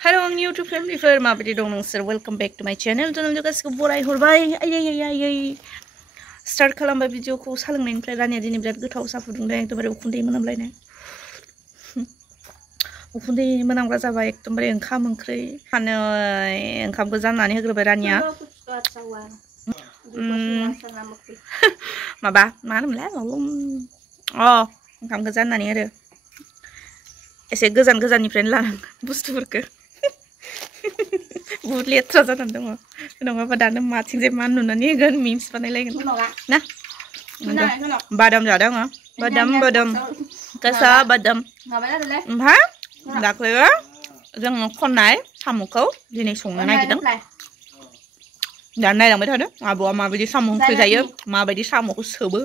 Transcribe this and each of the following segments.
Hello आंनि YouTube फेमिलिफोर माबायदि दं नोंसोर वेलकम बैक टू माय चैनल जों गासिबो बराय हरबाय आयै स्टार्ट खालामबाय भिडिअखौ सालोंनायनिफ्राय रानिया दिनै बिराद गोथाव सा फुदुंदों एकदमबारे उखुन्दै मोनामलायनाय उखुन्दै मोनामग्रा जाबाय एकदमबारे ओंखाम ओंख्रि फानो ओंखामखौ जाननानै होग्रोबाय रानिया माबा मा होनोमोनलाय ओंखामखौ जाननानै आरो एसे गोजाननिफ्रायनो लानांगोन बुस्थुफोरखौ बहुत लेथ्रा जानानै दङ नङाबा दानो माथिंजाय मा नुनानै होगोन मिन्स बानायलायगोन ना बादाम जादों आङो बादाम गोसा बादाम ओमफ्राय दाख्लैयो जोङो खननाय साम'खौ दिनै संनो नागिरदों दा नायलांबाय थादों आब'आ माबायदि साम' ओंख्रि जायो माबायदि साम'खौ सोबो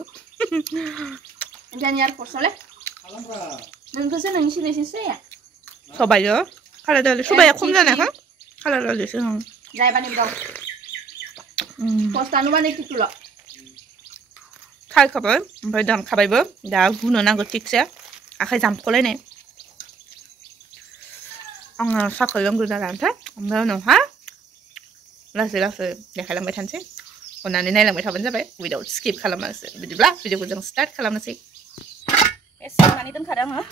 सबाइजों खाला दालि सबाइया खम जानायखा खाला दालिसो खायखाबाय ओमफ्राय दानखाबायबो दा गुनो नांगौ थिगसे आखाइ जामख'लायनाय आङो साहाखौ लोंग्रोना लानोसै ओमफ्राय उनावहा लासै देखायलांबाय थानोसै अननानै नायलांबाय थाबानो जाबाय उइदाउट स्किप खालामासै बिदिब्ला भिडिअखौ जों स्टार्ट खालामनोसै संनानै दोनखादों आङो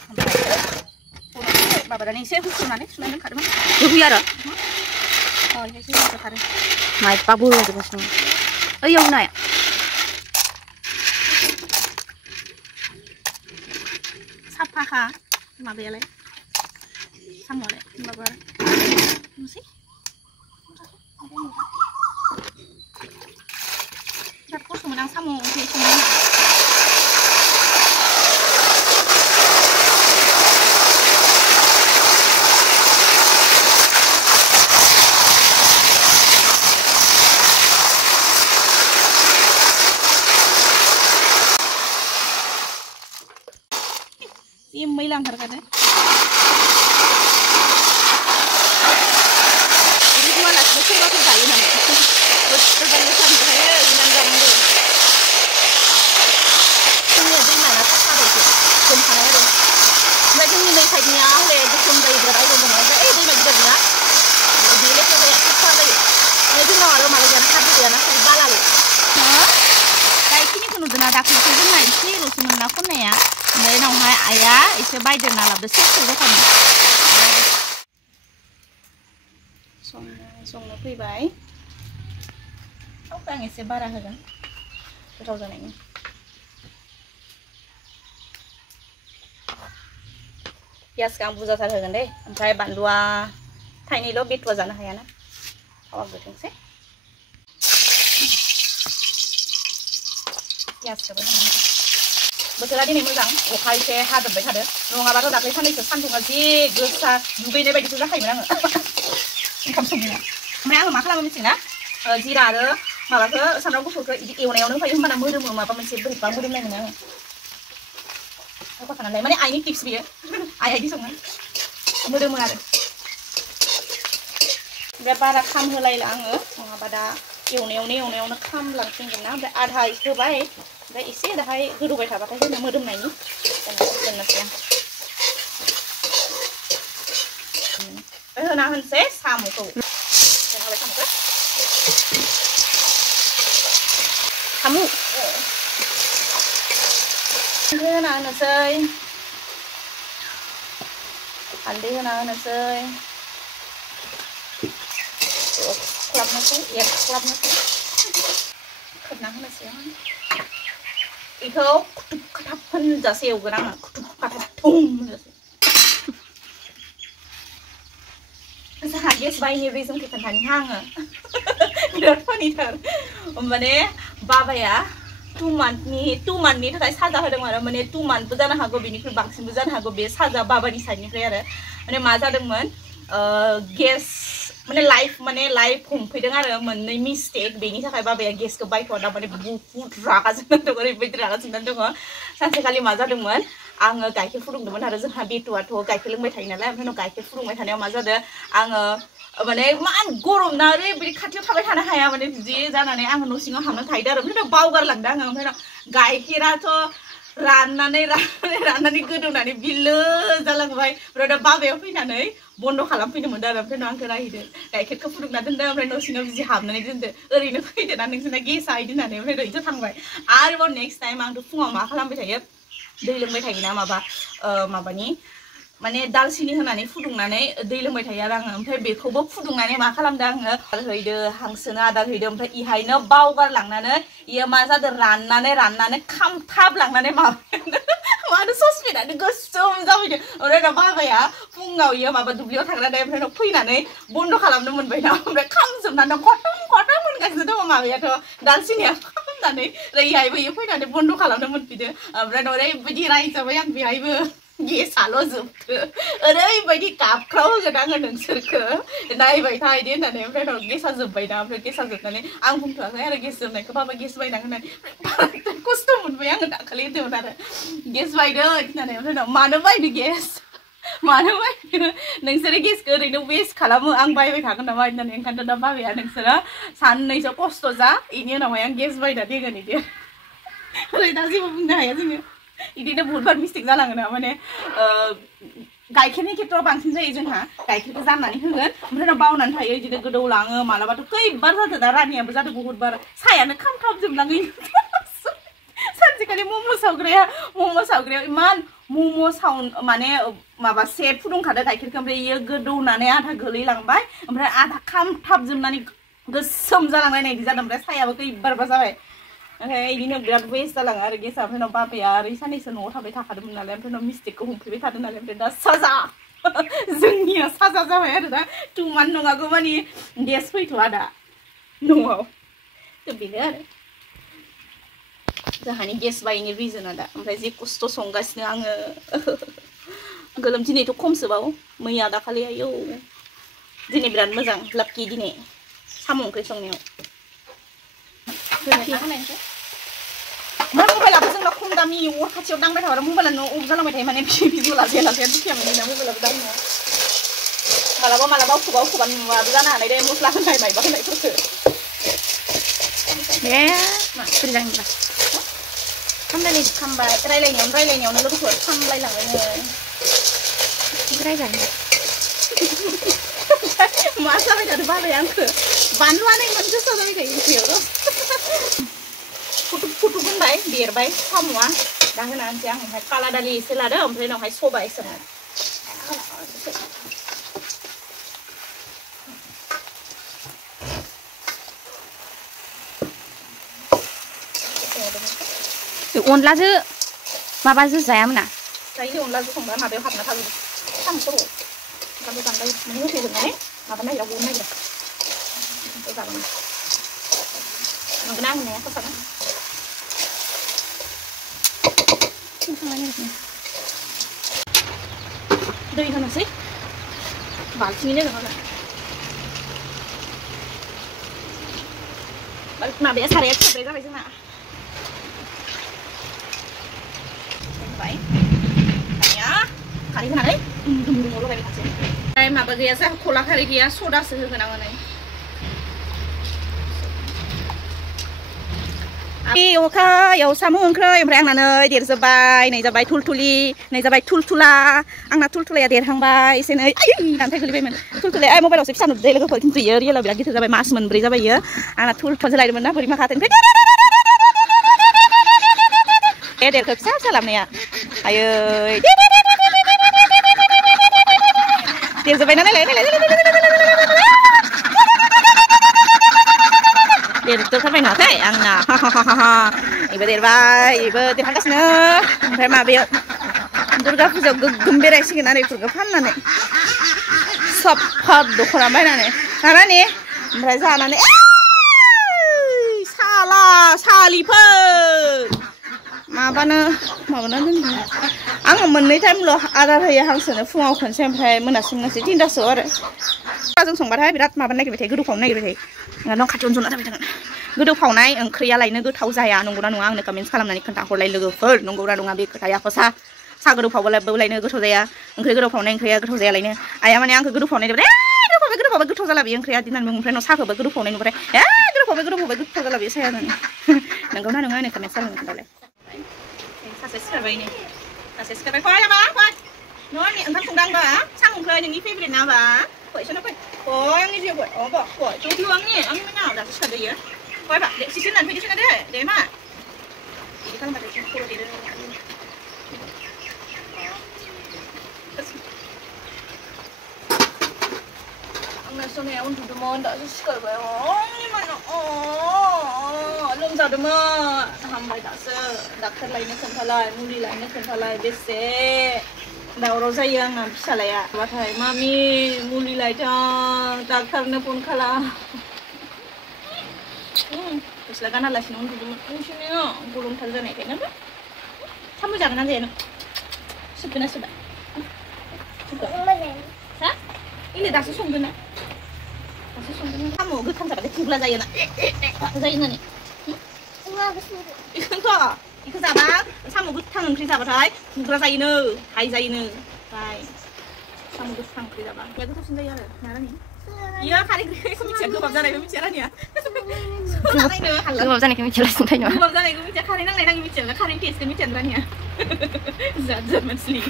ओमफ्राय माबानानै एसे हुख्रुनानै सुनानै दोनखादोंमोन होफैयो आरो एसे होखादों माइबाबो होजोबगासिनो ओइयाव नाय साफाखा माबायालाय साम'आलाय होमबाबो आरो नुसै बिराद खस्थ' मोनो आं साम' ओंख्रि संनो जि मैला ओंखारखादों बिदि होआलासिनो सोरबाफोर जायो नामा बोथोरबायनो सानजोंहाय गिनानै जानांगौ जोंनिया दैमाना साफाबायसो दोनखानाय आरो ओमफ्राय जोंनि नै साइडनिया हले गोसोम जायो बिराद आइरन दङ ओमफ्राय दैमा गिदिरनिया बे लेथ्रा जाया साफा जायो ओमफ्राय जोंनाव आरो माबा जाना हाद्रि गैयाना खालि बालाल' दा बेखिनिखौ नुदोंना दाख्लैसो जोंना एसेल'सोमोन ना खननाया ओमफ्राय उनावहाय आइया एसे बायदेरना लाबोदो सेरसे जखानि संनो फैबाय थावखौ आं एसे बारा होगोन गोथाव जानायनि पियासखौ आं बुरजाथार होगोन दे ओमफ्राय बानलुआ थाइनैल' बेथ'आ जानो हायाना थावा गोथोंसै पियासखौबो होनांगौ बोथोरा दिनै मोजां अखा एसे हाजोबबाय थादों नङाबाथ' दाख्लै साननैसो सान्दुङा जि गोसा दुगैनाय बायदिसो जाखायोमोन आङो ओंखाम संनाया ओमफ्राय आङो मा खालामो मिथिगोना जिरा आरो माबाखौ सामब्राम गुफुरखौ बिदि एवनायावनो होफायो होमबाना मोदोमो माबा मोनसे बोरैबा मोदोमनाय मोनो आङो होफाखानानै माने आइनि टिप्स बियो आइया बिदि सङो मोदोमो आरो ओमफ्राय बारा खामहोलायला आङो नङाबा दा एवनायावनो खामलांसिगोन ना ओमफ्राय आधा होबाय ओमफ्राय एसे दाहाय गोदौबाय थाबाथाय होनो मोदोमनायनि दोननोसै आं ओमफ्राय होना होनोसै साम'खौ होबाय साम'खौ होना होनोसै हालदै होना होनोसै एरख्लाबनोसै खोबना होनोसै आं बेखौ खुथुब खाथाब होनजासे एवगोन आङो खुथुब खाथाब थुम होनजासे जोंहा गेस बायनो रिजनखौ खोन्थानि आङो बिराद फानिथार माने बाबाया 2 मान्थनि थाखाय साजा होदों आरो माने 2 मान्थबो जानो हागौ बेनिख्रुइ बांसिनबो जानो हागौ बे साजा बाबानि साइडनिफ्राय आरो माने मा जादोंमोन गेस माने लाइफ हमफैदों आरो मोननै मिस्टेक बेनि थाखाय बाबाया गेसखौ बायथ'आ दा माने बहुत रागा जोंनानै दङ ओरैबायदि रागा जोंनानै दङ सानसेखालि मा जादोंमोन आङो गाइखेर फुदुंदोंमोन आरो जोंहा बेथ'आथ' गाइखेर लोंबाय थायो नालाय ओमफ्राय गाइखेर फुदुंबाय थानायाव मा जादों आङो माने मान गरम ना ओरैबायदि खाथियाव थाबाय थानो हाया माने बिदि जानानै आङो न' सिङाव हाबना थाहैदों आरो ओमफ्राय बावगारलांदों आङो ओमफ्राय गाइखेराथ' राननानै गोदौनानै बिलो जालांबाय ओमफ्राय दा बाबाया फैनानै बन्द' खालामफैनो मोनदों आरो ओमफ्राय आंखौ रायहैदो गाइखेरखौ फुदुंना दोनदो ओमफ्राय न' सिङाव बिदि हाबनानै दोनदो ओरैनो फैदो ना नोंसोरना गेसआ इदि होननानै ओमफ्राय ओइथ' थांबाय आरोबाव नेक्स्ट टाइम आंथ' फुङाव मा खालामबाय थायो दै लोंबाय थायोना माबानि माने दालसिनि होनानै फुदुंनानै दै लोंबाय थायो आरो आङो ओमफ्राय बेखौबो फुदुंनानै मा खालामदों आङो हैदो हांसोनो आदार हैदो ओमफ्राय इहायनो बावगारलांनानै इयो मा जादों राननानै खामथाबलांनानै मानो ससपेनानो गोसोम जाफैदों ओमफ्राय दा बाबाया फुङाव इयो माबा दुब्लियाव थांनानै ओमफ्राय फैनानै बन्द' खालामनो मोनबाय ना ओमफ्राय खामजोबनानै खथम मोनगासिनो दङ माबायाथ' दालसिनिया खामनानै इहायबो इयो फैनानै बन्द' खालामनो मोनफिनदो ओमफ्राय ओरैबायदि रायजाबाय आं बेहायबो गेसाल' जोबखो ओरैबायदि गाबख्राव होगोन आङो नोंसोरखो नायबाय था इदि होननानै ओमफ्राय गेसा जोब्बायना ओमफ्राय गेसा जोबनानै आं बुंथ'वाखै आरो गेस जोबनायखौ बाबा गेस बायना होननानै खस्थ' मोनबाय आङो दाखालि होदोंमोन आरो गेस बायदो होननानै ओमफ्राय मानो बायनो गेस मानो बायनो नोंसोरो गेसखौ ओरैनो वेस्ट खालामो आं बायबाय थागोन नामा होननानै ओंखायनोथ' दा बाबाया नोंसोरो साननैसो खस्थ' जा इनि उनावहाय आं गेस बायना दोगोन इदि ओमफ्राय दा जेबो बुंनो हाया जोङो इदिनो बहुतबार मिस्टेक जालाङो ना माने गाइखेरनि खेथ्रआव बांसिन जायो जोंहा गाइखेरखौ जाननानै होगोन ओमफ्राय उनाव बावनानै थायो इदिनो गोदौलाङो मालाबाथ' खैबार जादों दा रानियाबो जादों बहुतबार सायानो खामथाबजोबलाङो सानसेखालि मम' सावग्रायाव इमान मम' साव माने माबासे फुदुंखादों गाइखेरखौ ओमफ्राय इयो गोदौनानै आधा गोलैलांबाय ओमफ्राय आधा खामथाबजोबनानै गोसोम जालांनाय इदि जादों ओमफ्राय सायाबो खैबारबा जाबाय ओमफ्राय इदिनो बिराद वेस्ट जालाङो आरो गेसआ ओमफ्राय उनाव बाबाया ओरै साननैसो न'आव थाबाय थाखादोंमोन नालाय ओमफ्राय उनाव मिस्टेकखौ हमफैबाय थादों नालाय ओमफ्राय दा साजा जोंनिया साजा जाबाय आरो दा 2 मान्थ नङागौ मानि गेस फैथ'आ दा न'आव थ' बेनो आरो जोंहानि गेस बायैनि रिजोना दा ओमफ्राय जि खस्थ' संगासिनो आङो गोलोम दिनैथ' खमसोबाव मैया दाखालि आयौ दिनै बिराद मोजां लाक्कि दिनै साम' ओंख्रि संनायाव मबाइलाबो जोंना खम दामि अर खाथियाव दांबाय थाबा मबाइलानो अफ जालांबाय थायो माने भिडिअ लाजाया दुखिया मोनो मबाइलाबो दामनो मालाबा अखुबा नुवाबो जानो हानाय दे मस्ला होनाय मायबा होनायफोरखौ दे बोरै जागोनब्ला खामबाय रायलायनायावनो लोगोफोर खामलायलांबाय रायजागोन मा जाबाय थादों बाबाया आंखौ बानलुआनो इमान गोसा जाबाय थायो ओंख्रियाव फुटुक होनबाय देरबाय साम'आ दा होना होनसै आं ओमफ्राय काला दालि एसे लादो ओमफ्राय उनावहाय सबाय सोङो अनलाजो माबाजो जायामोन ना जायो अनलाजों संबा माबायाव हाबना थागोन साम' खर' ओंखामबो बांद्राय नों होफैजोबनानै माबा नागिरा गनो नागिरा जागोन नंगौना आं होननाया खसाना दै होनोसै बाल्थिंनि लोगो माबाया साराया खेब्रे जाबाय जोंना खारै होनानै दुमदुमाव लगायबाय थासै ओमफ्राय माबा गैया जोंहा खला खारै गैया सदासो होगोन आङो नै अखायाव साम' ओंख्रै ओमफ्राय आंना नै देरजोब्बाय नै जाबाय थुलथुलि नै जाबाय थुलथुला आंना थुलथुलाया देरहांबाय एसे नै दान्थाय गोलैबायमोन थुलथुलाया मबाइलावसो फिसा नुदों लोगोफोर खिन्थु इयो रियेलाव बिराद गिदिर जाबाय मास मोनब्रै जाबाय इयो आंना थुलथुलसो लायदोंमोन ना बोरै माखाथों ओमफ्राय देरखो फिसा लाबनाया आयै देरजोब्बायना नायलाय देरथारबाय नङाखै आंना इबो देरबाय इबो देरहांगासिनो ओमफ्राय माबायाव दुर्गा फुजायाव गोगोम बेरायसिगोन आरो इफोरखौ फाननानै साफा दख'ना बायनानै नानानि ओमफ्राय जानानै सालिफोर माबानो दोनदों आङो मोननै टाइमल' आदार होयो हांसोनो फुङाव खनसे ओमफ्राय मोनासिम खनसे 3थासोआव आरो जों संबाथाय बिराद माबानो नागिरबाय थायो गोदौफावनो नागिरबाय थायो न' खाथियावनो जना थाबाय थागोन गोदौफावनाय ओंख्रिया लायनो गोथाव जाया नंगौना नङा आंनो कमेन्ट्स खालामनानै खोन्थाहरलाय लोगोफोर नंगौना नङा बे खोथाया हसा सा गोदौफावब्लाबो लायनो गोथाव जाया ओंख्रि गोदौफावनाय ओंख्रिया गोथाव जाया लायनो आइया माने आंखौ गोदौफावनाय गोदौफावबाय गोथाव जाला बे ओंख्रिया दिनानै ओमफ्राय उनाव साखौबो गोदौफावनाय नुबाथाय गोदौफावबाय गोथाव जाला बे साया नंगौना नङा आंनो कमेन्ट्स खालामनानै खोन्थालाय दासो सिखारबाय नै दासो सिखारबाय फै नामा फै न'नि ओंखाम संदांबा साम'खौ नोंनि फेभरेट नाबा फैसोना फै आंनि जिउ फै फै ज'जु आंनि मोनाव दासो सिखारदो इयो फै बा दे सिसि होननानै फैदो सोना दे मा बिदि खालामबाथाय खर' देरो आंना सोनाया उन्दुदोंमोन दासो सिखारबाय आंनि मोनाव लोमजादोंमोन हामबाय दासो डाक्टार लायनो खोन्थालाय मुलि लायनो खोन्थालाय बेसे दावराव जायो आंना फिसालाया बाथाय मामि मुलि लायथां डाक्टारनो फन खालाम गस्ला गानालासिनो उन्दुदोंमोन नोंसोरनिया गरमथार जानायखायनो साम' जागोन ना जाया नों सोबगोन ना सोबा हा इले दासो संगोन ना दासो संगोन साम' गोथां जाबाथाय थुब्ला जायोना जायो होननानै बेखौनोथ' बेखौ जाबा साम' गोथां ओंख्रि जाबाथाय थुग्रा जायोनो हाय जायोनो फाय साम' गोथां ओंख्रि जाबा या गोथावसिन जायो आरो ना रानि इयो खारै ओंख्रिखौ मिथिया गोबाब जानायखौ मिथिया रानिया गोबाब जानायखौ मिथियालासिनो थायो नामा गोबाब जानायखौ मिथिया खारै नांनाय नाङि मिथिया खारै टेस्टखौ मिथिया रानिया जात जात मानसिनि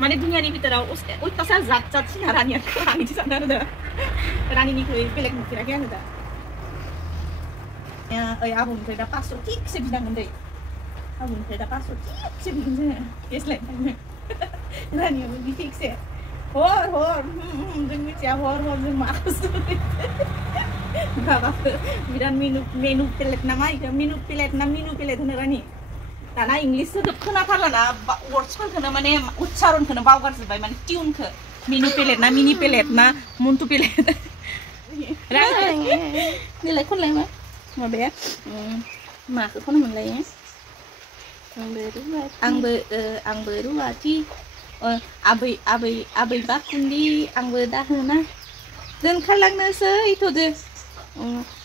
माने दुनियानि बिथोराव अयथासार जात जातसिन रानिया आं बिदि सानो आरो दा रानिनिख्रुइ बेलेग नुफेराखै आङो दा ओइ आबौनिफ्राय दा 500 थिगसे बिनांगोन दै आबौनिफ्राय दा 500 थिगसे बिगोन जोङो गेस लायनो रानियाबो बि थिगसे हर जों मिथिया हर जों माखौसो माबाखौ बिराद मेनु पेलेट नामा इखौ मेनु पेलेट होनो रानि दाना इंलिस सोदोब खोनाथारलाना वर्डसफोरखौनो माने उच्चारणखौनो बावगारजोब्बाय माने टिउनखौ मेनु पेलेट ना मिनि पेलेट ना मन्टु पेलेट देलाय खनलाय मा माबाया माखौ खनोमोनलाय आंबो रुवाथि आबै बाखुन्दी आंबो दाहोना दोनखारलांनोसै थ'दो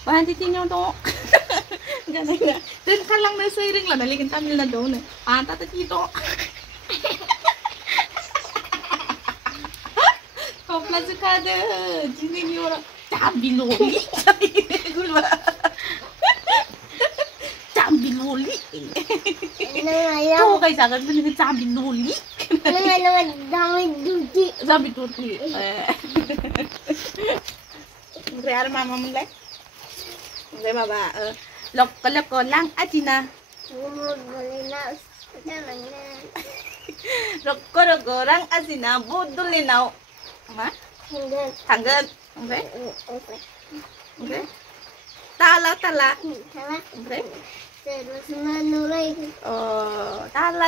बाहान्थिथिनियाव दं गानायना दोनखारलांनोसै रोंलाना लेकिन तामिलनाडुआव होनो आन्थाथि दं क'क्राझार खादो दिनैनि हराव जाम्बिल'लि गुलबा जाम्बिल'लि थगायजागोन नोङो जाम्बिल'लि जाम्बि दुरलि ओमफ्राय आरो मा मामोनलाय ओमफ्राय माबा लक लां आदिना रग रां आजिना बड'लेण्डआव मा थांगोन ओमफ्राय ताला ओमफ्राय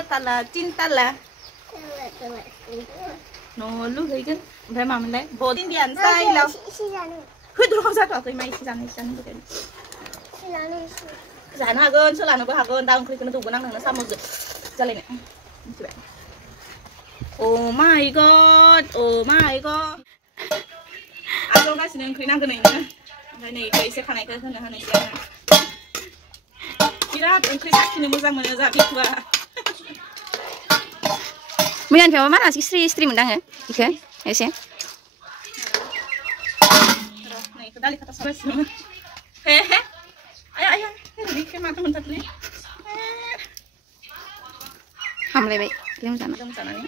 ताला तिन ताला न' लुहैगोन ओमफ्राय मामोनलाय बड इण्डियान स्टाइलाव होद्र'हाव जाथ'वाखै मा एसे जानो लुगैदों जानो हागोन सोलानोबो हागोन दा ओंख्रिखौनो दौगोन आं नोंनो साम'जों जालायनो मिथिबाय Oh my god आजावगासिनो ओंख्रि नांगोनैनो ओमफ्राय नै इखौ एसे खानायखौ होनोसै आङो बिराद ओंख्रि साखिनो मोजां मोनो जा बिथुआ मैयानिफ्राय मानासि स्रि मोनदां आङो इखो एसे नै इखौ दालि खाथा सागासिनो हे आया बिखौ माथो मोनथारलै हामलायबाय लोमजानानै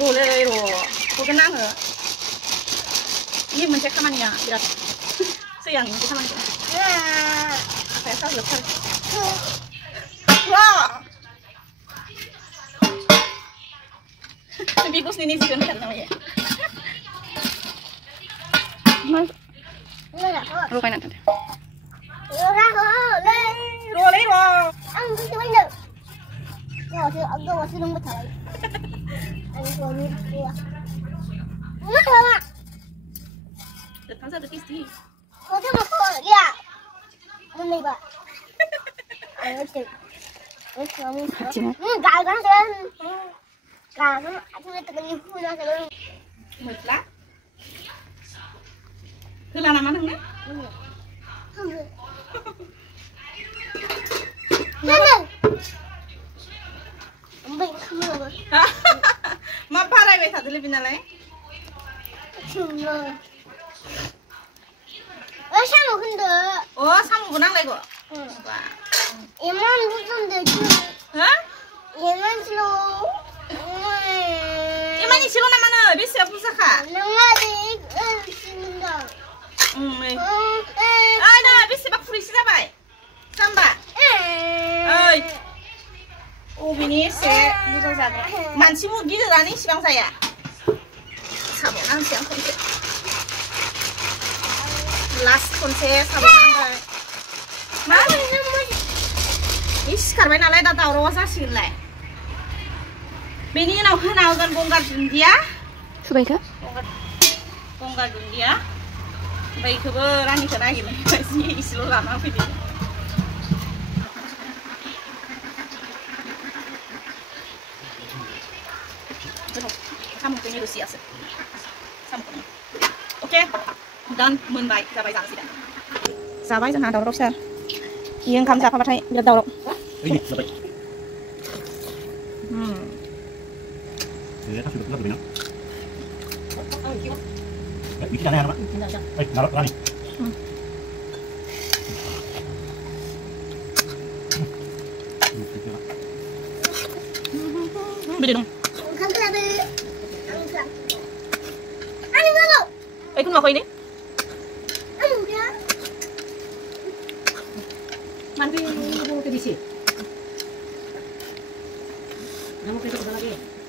र'लै हरगोन आङो बे मोनसे खामानिया बिराद सै आं मोनसे खामानिखौ आखाया साजोबथारो Big Boss ini sih kan namanya. Rukai nanti. Datang satu kisti. Mệt lắm. Thế là làm ăn không nhé? Mà ba này vậy thật là bên này. Ủa sao mà không được? Ủa sao mà vừa năng đây của? 얘만 무슨 대충 Hah? 얘만 slow Imani silo na mana? Bisa pusaka. nangadik sinda Ay na, bisa bak free sila bay. Samba. Ay. Oh, bini se busa saja. Mansimu gitu rani siang saya. Sabonan siang konse. Last konse sabonan. Mas. Is karena nalai dah tahu rasa silai. Bini nau kan bongkar dunia. Sebaiknya? Bongkar dunia. Baik ke berani kena gini. Masih islo lama video. Kamu punya Rusia sih. Kamu punya. Oke. Dan menbaik sampai sana sih. Sampai sana tahu rasa. Yang kamu siapa pakai biar tahu. Ini dapat. Saya kasih betul betul. Bikin aneh apa? Naruh rani. Beli dong. kan kenapa anu mau Ikut mau ini? anu ya Nanti mau ke DC. Nggak mau ke lagi.